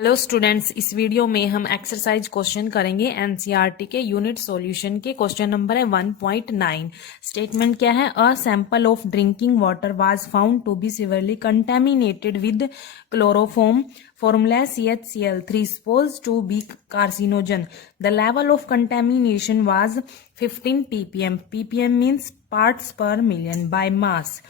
Hello students, इस video में हम एक्सरसाइज क्वेश्चन करेंगे एनसीईआरटी के यूनिट सॉल्यूशन के। क्वेश्चन नंबर है 1.9। स्टेटमेंट क्या है? A sample of drinking water was found to be severely contaminated with chloroform formula CHCl3 supposed to be carcinogen. The level of contamination was 15 ppm. ppm means parts per million by mass.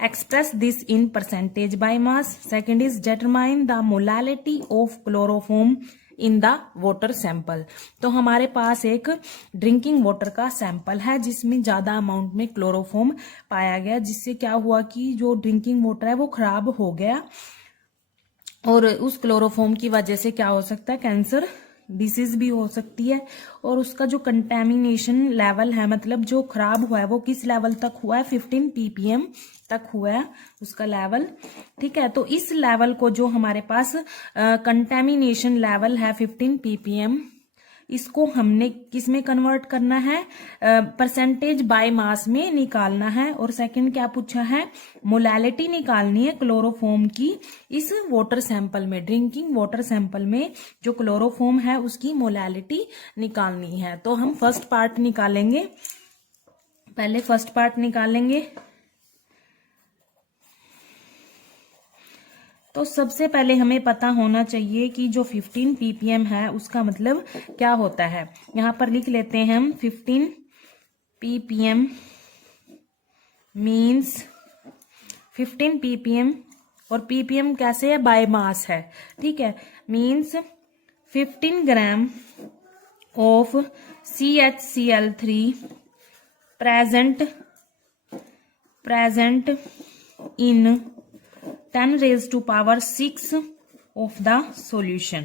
Express this in percentage by mass. Second is determine the molality of chloroform in the water sample. तो हमारे पास एक drinking water का sample है जिसमें ज्यादा amount में chloroform पाया गया, जिससे क्या हुआ कि जो ड्रिंकिंग वाटर है वो खराब हो गया और उस क्लोरोफॉर्म की वजह से क्या हो सकता है, कैंसर डिसीज भी हो सकती है। और उसका जो कंटेमिनेशन लेवल है, मतलब जो खराब हुआ है वो किस लेवल तक हुआ है, 15 ppm तक हुआ है उसका लेवल। ठीक है, तो इस लेवल को जो हमारे पास कंटेमिनेशन लेवल है 15 ppm, इसको हमने किस में कन्वर्ट करना है, परसेंटेज बाय मास में निकालना है। और सेकंड क्या पूछा है, मोलैलिटी निकालनी है क्लोरोफॉर्म की इस वाटर सैंपल में, ड्रिंकिंग वाटर सैंपल में जो क्लोरोफॉर्म है उसकी मोलैलिटी निकालनी है। तो हम फर्स्ट पार्ट निकालेंगे, पहले फर्स्ट पार्ट निकालेंगे। तो सबसे पहले हमें पता होना चाहिए कि जो 15 ppm है उसका मतलब क्या होता है। यहां पर लिख लेते हैं हम 15 ppm मीन्स 15 ppm, और ppm कैसे है, बाय मास है। ठीक है, means 15 gram of CHCl3 present in 10 raised to power 6 of the solution।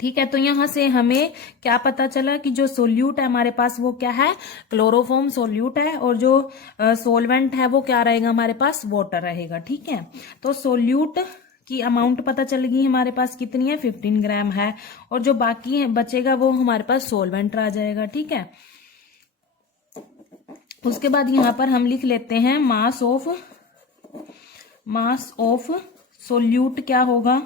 ठीक है, तो यहां से हमें क्या पता चला कि जो सोल्यूट है हमारे पास वो क्या है, क्लोरोफॉर्म सोल्यूट है, और जो सोलवेंट है वो क्या रहेगा हमारे पास, वाटर रहेगा। ठीक है, तो सोल्यूट की अमाउंट पता चल गई हमारे पास कितनी है, 15 ग्राम है, और जो बाकी है बचेगा वो हमारे पास सोलवेंट आ जाएगा। ठीक है, उसके बाद यहां पर हम लिख लेते हैं मास ऑफ सोल्यूट क्या होगा,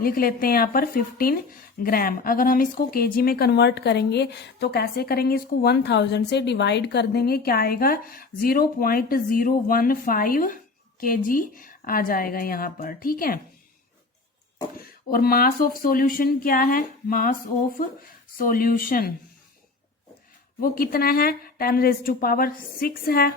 लिख लेते हैं यहां पर 15 ग्राम। अगर हम इसको केजी में कन्वर्ट करेंगे तो कैसे करेंगे, इसको 1000 से डिवाइड कर देंगे, क्या आएगा 0.015 kg आ जाएगा यहाँ पर। ठीक है, और मास ऑफ सॉल्यूशन क्या है, मास ऑफ सॉल्यूशन वो कितना है, 10 raised to power 6 है।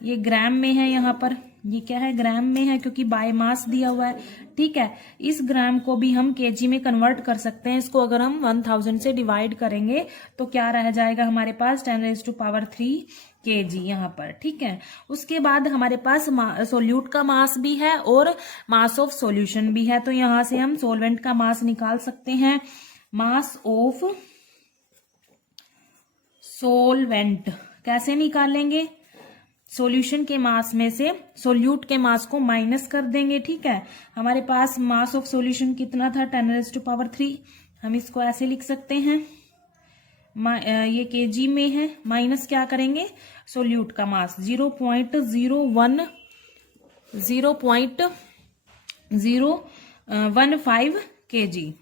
ये ग्राम में है, यहाँ पर ये क्या है, ग्राम में है क्योंकि बाय मास दिया हुआ है। ठीक है, इस ग्राम को भी हम केजी में कन्वर्ट कर सकते हैं। इसको अगर हम 1000 से डिवाइड करेंगे तो क्या रह जाएगा हमारे पास, 10 raised to power 3 kg यहाँ पर। ठीक है, उसके बाद हमारे पास सोल्यूट का मास भी है और मास ऑफ सॉल्यूशन भी है। तो यहां से हम सोलवेंट का मास निकाल सकते हैं। मास ऑफ सोलवेंट कैसे निकालेंगे, सॉल्यूशन के मास में से सोल्यूट के मास को माइनस कर देंगे। ठीक है, हमारे पास मास ऑफ सॉल्यूशन कितना था, 10 raised to power 3। हम इसको ऐसे लिख सकते हैं, ये केजी में है, माइनस क्या करेंगे, सोल्यूट का मास 0.015 kg।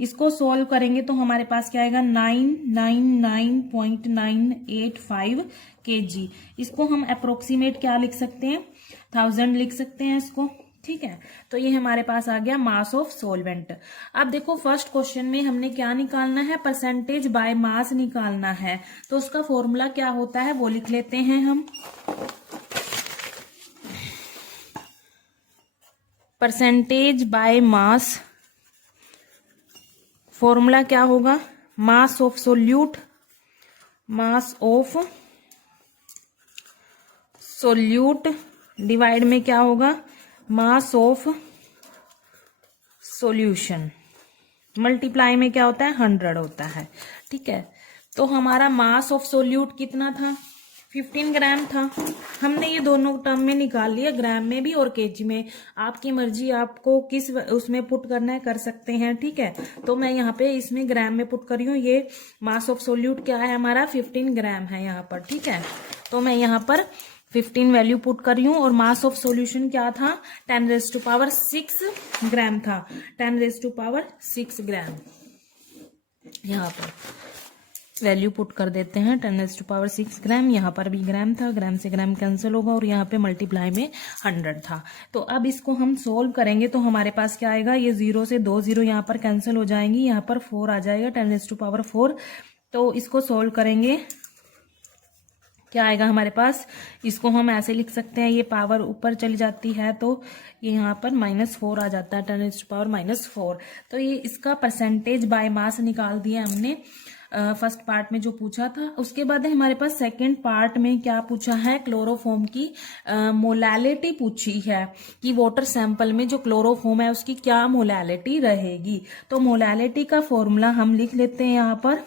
इसको सॉल्व करेंगे तो हमारे पास क्या आएगा, 999.985 kg। इसको हम अप्रोक्सीमेट क्या लिख सकते हैं, 1000 लिख सकते हैं इसको। ठीक है, तो ये हमारे पास आ गया मास ऑफ सॉल्वेंट। अब देखो फर्स्ट क्वेश्चन में हमने क्या निकालना है, परसेंटेज बाय मास निकालना है। तो उसका फॉर्मूला क्या होता है वो लिख लेते हैं हम। परसेंटेज बाय मास फॉर्मूला क्या होगा, मास ऑफ सोल्यूट डिवाइड में क्या होगा, मास ऑफ सॉल्यूशन, मल्टीप्लाई में क्या होता है, 100 होता है। ठीक है, तो हमारा मास ऑफ सोल्यूट कितना था, 15 ग्राम था। हमने ये दोनों टर्म में निकाल लिया, ग्राम में भी और केजी में। आपकी मर्जी, आपको किस उसमें पुट करना है कर सकते हैं। ठीक है, तो मैं यहाँ पे इसमें ग्राम में पुट कर रही हूँ। ये मास ऑफ सोल्यूट क्या है हमारा, 15 ग्राम है यहाँ पर। ठीक है, तो मैं यहाँ पर 15 वैल्यू पुट कर रही हूँ और मास ऑफ सॉल्यूशन क्या था, 10⁶ ग्राम था, 10⁶ ग्राम। यहाँ पर वैल्यू पुट कर देते हैं 10⁶ ग्राम, यहाँ पर भी ग्राम था, ग्राम से ग्राम कैंसिल होगा और यहाँ पे मल्टीप्लाई में 100 था। तो अब इसको हम सोल्व करेंगे तो हमारे पास क्या आएगा, ये 0 से 2 0 यहाँ पर कैंसिल हो जाएंगी, यहाँ पर 4 आ जाएगा 10⁴। तो इसको सोल्व करेंगे, क्या आएगा हमारे पास, इसको हम ऐसे लिख सकते हैं, ये पावर ऊपर चली जाती है तो ये यहाँ पर -4 आ जाता है, 10⁻⁴। तो ये इसका परसेंटेज बाय मास निकाल दिया हमने फर्स्ट पार्ट में जो पूछा था। उसके बाद हमारे पास सेकंड पार्ट में क्या पूछा है, क्लोरोफॉर्म की मोलैलिटी पूछी है कि वाटर सैंपल में जो क्लोरोफॉर्म है उसकी क्या मोलैलिटी रहेगी। तो मोलैलिटी का फॉर्मूला हम लिख लेते हैं, यहाँ पर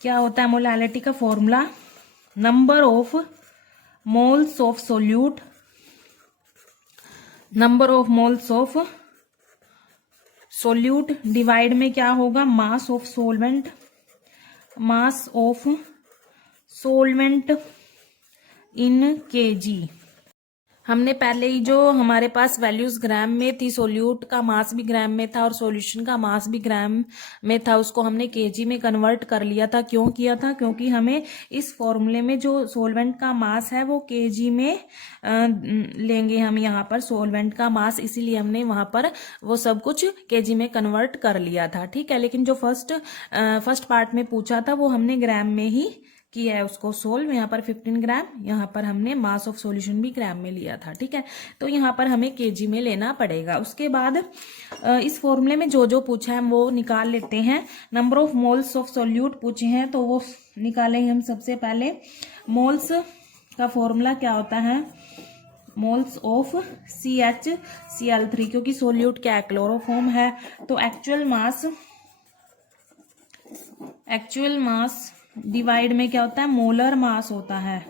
क्या होता है मोलैलिटी का formula, number of moles of solute, number of moles of solute divide में क्या होगा, mass of solvent, mass of solvent in KG. हमने पहले ही जो हमारे पास वैल्यूज ग्राम में थी, सोल्यूट का मास भी ग्राम में था और सॉल्यूशन का मास भी ग्राम में था, उसको हमने केजी में कन्वर्ट कर लिया था। क्यों किया था, क्योंकि हमें इस फॉर्मूले में जो सोलवेंट का मास है वो केजी में लेंगे हम यहाँ पर सोलवेंट का मास, इसीलिए हमने वहां पर वो सब कुछ केजी में कन्वर्ट कर लिया था। ठीक है, लेकिन जो फर्स्ट पार्ट में पूछा था वो हमने ग्राम में ही किया है उसको सोल्व। यहाँ पर 15 ग्राम, यहाँ पर हमने मास ऑफ सॉल्यूशन भी ग्राम में लिया था। ठीक है, तो यहाँ पर हमें केजी में लेना पड़ेगा। उसके बाद इस फॉर्मूले में जो जो पूछा है वो निकाल लेते हैं। Number of moles of solute पूछे हैं तो वो निकालेंगे हम। सबसे पहले मोल्स का फॉर्मूला क्या होता है, मोल्स ऑफ CHCl3, क्योंकि सोल्यूट क्या है, क्लोरोफॉर्म है। तो एक्चुअल मास डिवाइड में क्या होता है, मोलर मास होता है।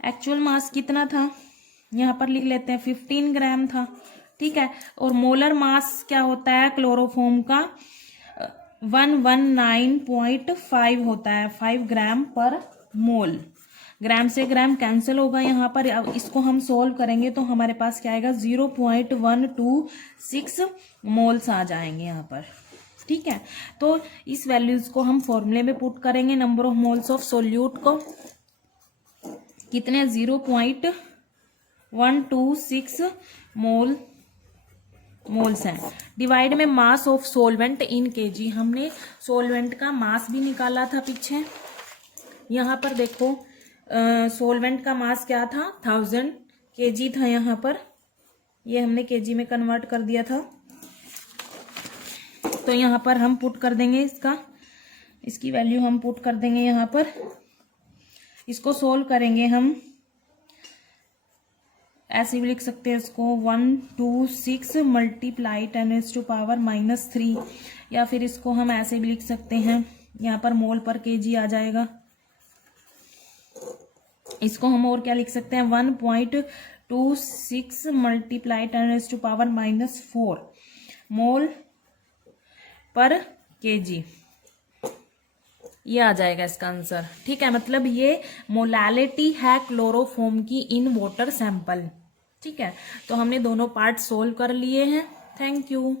एक्चुअल मास कितना था, यहाँ पर लिख लेते हैं 15 ग्राम था। ठीक है, और मोलर मास क्या होता है क्लोरोफॉर्म का, 119.5 होता है, 5 ग्राम पर मोल। ग्राम से ग्राम कैंसिल होगा यहाँ पर। अब इसको हम सोल्व करेंगे तो हमारे पास क्या आएगा, 0.126 मोल्स आ जाएंगे यहाँ पर। ठीक है, तो इस वैल्यूज को हम फॉर्मूले में पुट करेंगे। Number of moles of solute को कितने, 0.126 मोल्स हैं, डिवाइड में mass of solvent in KG. हमने सोलवेंट का मास भी निकाला था पीछे, यहाँ पर देखो सोलवेंट का मास क्या था, 1000 केजी था यहाँ पर, ये हमने केजी में कन्वर्ट कर दिया था। तो यहाँ पर हम पुट कर देंगे इसकी वैल्यू हम पुट कर देंगे यहाँ पर। इसको सोल्व करेंगे हम, ऐसे भी लिख सकते हैं इसको 126 मल्टीप्लाई 10⁻⁻3, या फिर इसको हम ऐसे भी लिख सकते हैं, यहाँ पर मोल पर केजी आ जाएगा। इसको हम और क्या लिख सकते हैं, 1.26 मल्टीप्लाई 10⁻⁻4 मोल पर केजी, ये आ जाएगा इसका आंसर। ठीक है, मतलब ये मोलैलिटी है क्लोरोफॉर्म की इन वाटर सैंपल। ठीक है, तो हमने दोनों पार्ट सोल्व कर लिए हैं। Thank you.